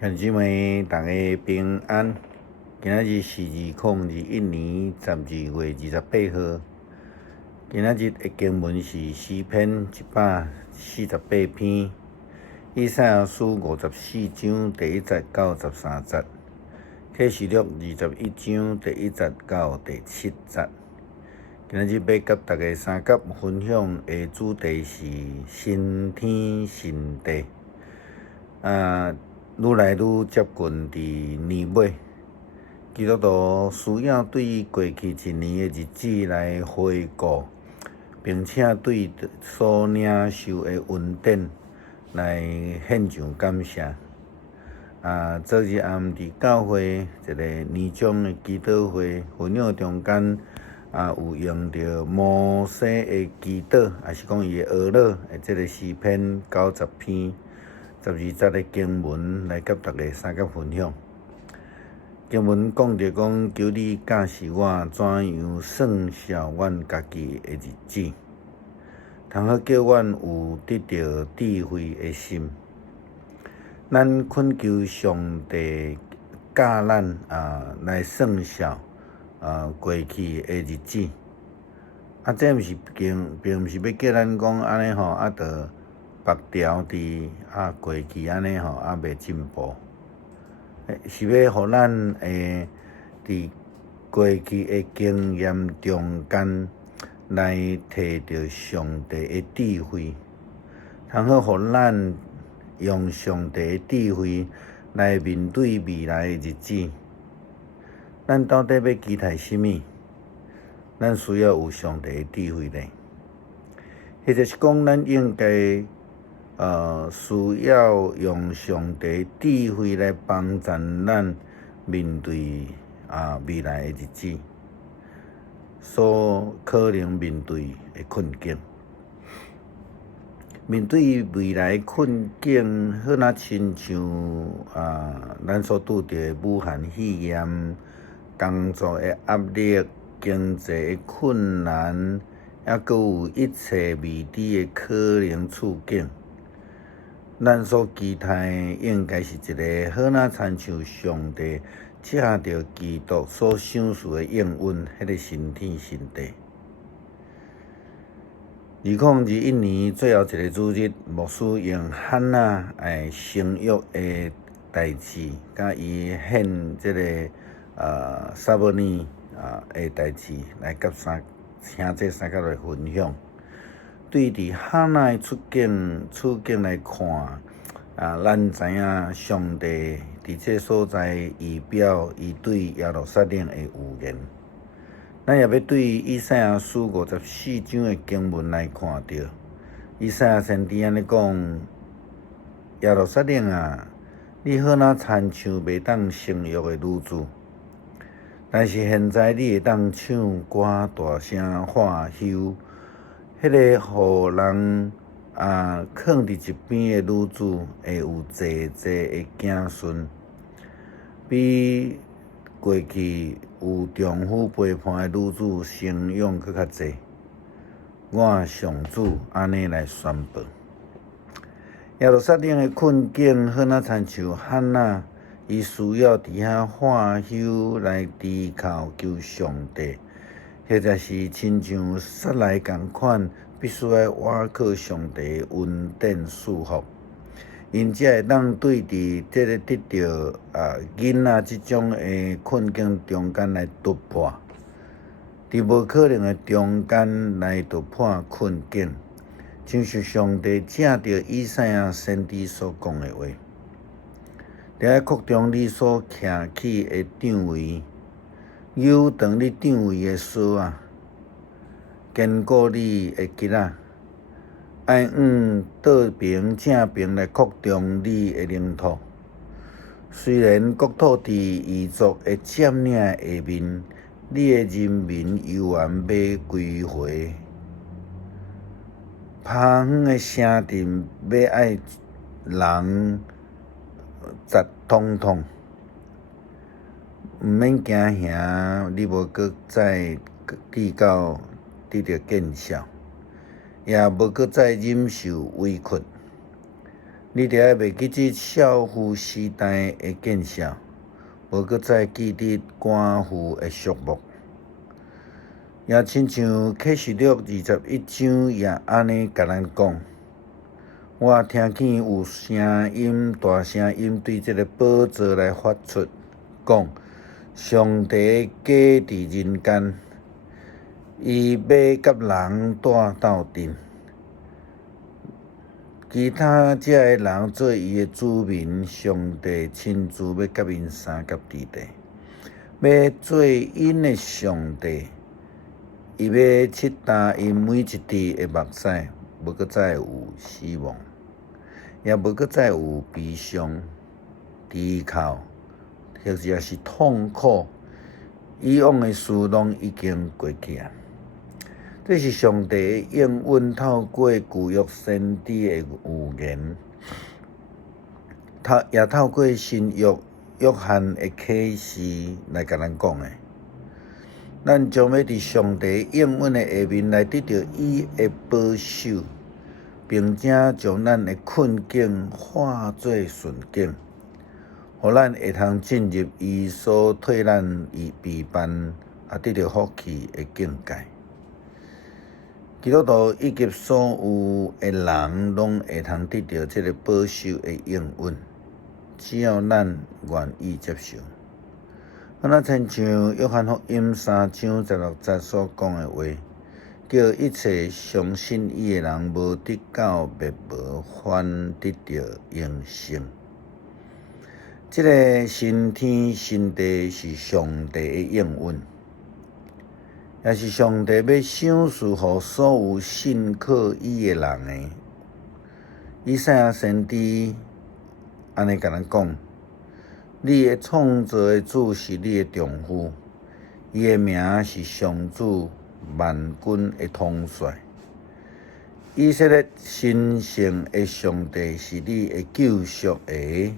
兄姊妹，大家平安。今仔日是2021年12月28号。今仔日的经文是诗篇148篇，以赛亚书54章第1节到13节，启示录21章第1节到第7节。今仔日要甲大家三角分享的主题是新天新地。愈来愈接近伫年尾，基督徒需要对过去一年的日子来回顾，并且对所领受的恩典来献上感谢。昨日暗伫教会一个年终的祈祷会分享中间，有用到摩西的祈祷，也是讲伊的儿女的这个诗篇90篇。12节的经文来甲大家三角分享。经文讲着讲，求你教示我怎样算数阮家己的日子，通好叫阮有得到智慧的心。咱恳求上帝教咱来算数过去的日子。这毋是并毋是要叫咱讲安尼吼，着白条伫过去安尼吼，袂进步，是要互咱伫过去的经验中间来摕到上帝的智慧，通好互咱用上帝的智慧来面对未来的日子。咱到底要期待什么？咱需要有上帝的智慧咧。或者是讲，咱应该需要用上帝智慧来帮助咱面对未来的日子所可能面对的困境。面对未来困境，好若亲像咱所拄着的武汉肺炎、工作的压力、经济的困难，还佫有一切未知的可能处境。咱所期待应该是一个好若亲像上帝借着基督所赏赐的应允，迄个新天新地。2021年最后一个主日，牧师用汉娜生育的代志，甲伊献这个撒母耳的代志，来甲兄弟三角来分享。对伫汉娜的处境来看，咱知影上帝伫这所在预表伊对耶路撒冷的预言。咱也要对以赛亚书54章的经文来看到，以赛亚先知安尼讲：耶路撒冷啊，你好若亲像袂当生育的女子，但是现在你会当唱歌大声喊休。迄个互人囥伫一边的女子，会有济的子孙，比过去有丈夫陪伴的女子生养佫较济。我上主安尼来宣布，耶路撒冷的困境，好若亲像汉娜，伊需要伫遐喊休来低靠求上帝。或者是亲像撒来共款，必须要倚靠上帝恩典赐福，因才会当对伫这个得到囡仔即种的困境中间来突破，伫无可能的中间来突破困境，像是上帝借着以赛亚先知所讲的话，伫国中你所徛起的长位。有长你长位的锁坚固你的吉仔，爱倒平正平来扩张你的领土。虽然国土伫异族的占领下面，你的人民犹原要归回。趴远的城镇要爱人砸统统。毋免惊吓，你无搁再地到得到见效，也无搁再忍受委屈。你著要袂记即少妇时代的建设，无搁再记得寡妇的数目。也亲像启示录21章也安尼甲咱讲，我听见有声音，大声音对这个宝座来发出，讲：上帝假伫人间，伊要甲人带斗阵，其他遮的人做伊的子民，上帝亲自要甲因三甲地地，要做因的上帝。伊要拭干因每一滴的目屎，无搁再有死亡，也无搁再有悲伤、低哭，或者是痛苦。以往的事拢已经过去啊！这是上帝的应允，透过旧约先知的预言，也透过新约约翰的启示来甲咱讲的。咱将要伫上帝应允的下面来得到伊的保守，并且将咱的困境化作顺境，互咱会通进入伊所替咱备办也得到福气的境界。基督徒以及所有的人拢会通得到这个保守的应允，只要咱愿意接受。亲像约翰福音3章16节所讲的话，叫一切相信伊的人无得到灭亡，反得到永生。这个新天新地是上帝的应允，也是上帝要赏赐予所有信靠伊的人的。以赛亚先知安尼甲咱讲。你的创造的主是你的丈夫，伊的名是上主万军的统帅。以色列神圣的上帝是你的救赎的，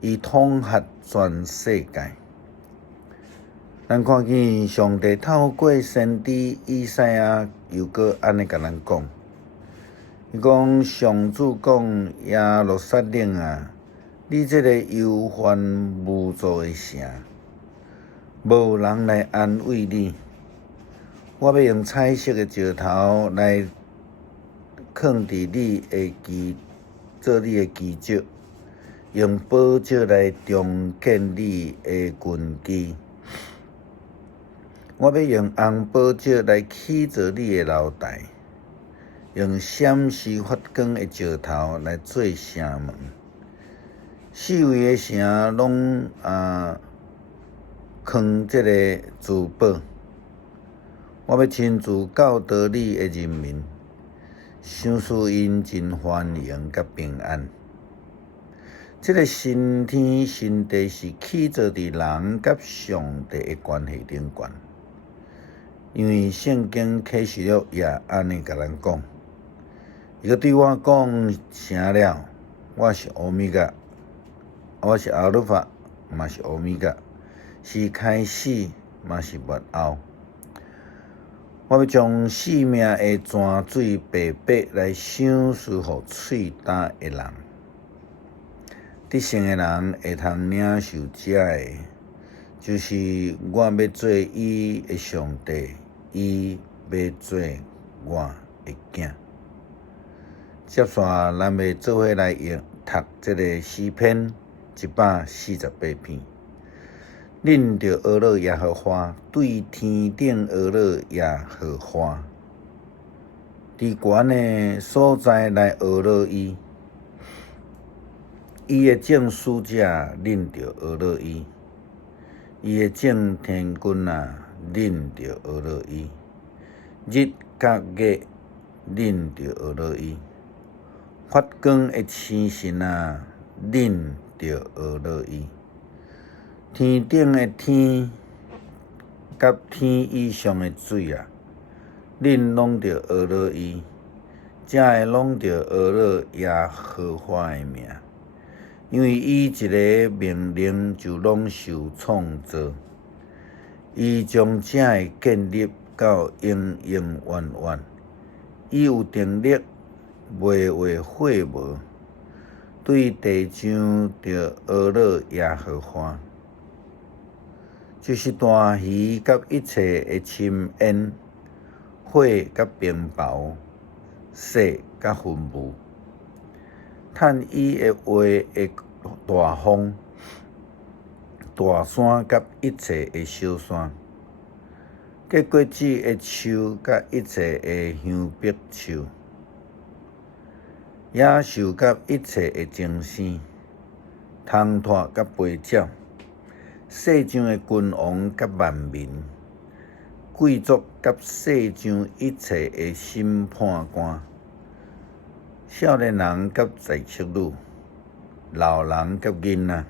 伊统辖全世界。咱看见上帝透过先知以赛亚又搁安尼甲咱讲，伊讲上主讲耶路撒冷啊！你这个忧患无助的城，无人来安慰你。我要用彩色的石头来放伫你的做你的基石，用宝石来重建你的根基。我要用红宝石来起造你的楼台，用闪烁发光的石头来做城门。四围的城拢藏这个珠宝，我要亲自教导你的人民，赏赐因真欢迎甲平安。这个新天新地是起造伫人甲上帝的关系顶悬，因为圣经启示录也安尼甲咱讲，伊个对我讲成了，我是欧米伽。我是阿鲁法，嘛是欧米伽，是开始，嘛是末后。我要将生命的泉水白白来赏赐予喙焦的人，得胜的人会通领受这的，就是我要做伊的上帝，伊要做我的囝。接续咱要做伙来读这个诗篇。148篇，恁着学乐耶和华，对天顶学乐耶和华，伫悬的所在来学乐伊，伊的众使者恁着学乐伊，伊的众天军啊，恁着学乐伊，日甲月恁着学乐伊，发光的星星啊，恁着学乐伊，天顶的天，甲天以上的水啊，恁拢着学乐伊，这个拢着学乐耶和华的名，因为伊一个命令就拢受创造，伊将这个建立到永永远远，伊有定力，袂会废无。对地上着阿乐耶和华，就是大鱼甲一切的深烟、火甲冰雹、雪甲云雾，趁伊的话的大风、大山甲一切的小山，结果子的树甲一切的香柏树，野兽甲一切的精生，虫豸甲飞鸟，世上的君王甲万民，贵族甲世上一切的审判官，少年人甲在宿女，老人甲囡仔，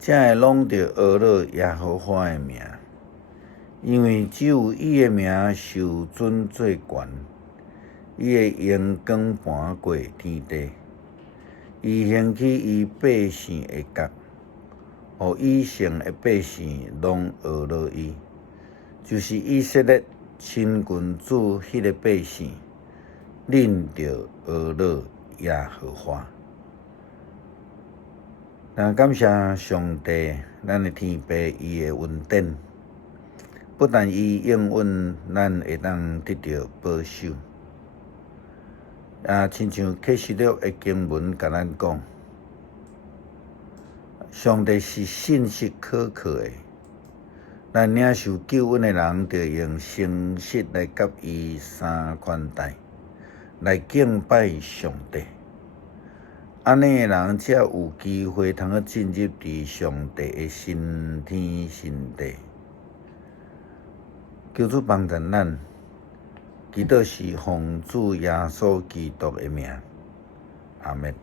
才会拢着阿乐耶和华的名，因为只有伊的名受尊最悬。伊的荣光盘过天地，伊兴起伊百姓的角，互以色的百姓拢学乐伊，就是以色列亲君主迄个百姓，认着学乐耶和华。那感谢上帝，咱的天父伊的恩典，不但伊应允，咱会当得到保守。亲像启示录的经文甲咱讲，上帝是信实可靠的，咱领受救恩的人，着用诚实来甲伊相款待，来敬拜上帝。安尼的人才有机会通进入伫上帝的新天新地。求主帮助咱。祈祷是奉主耶稣基督的名，阿门。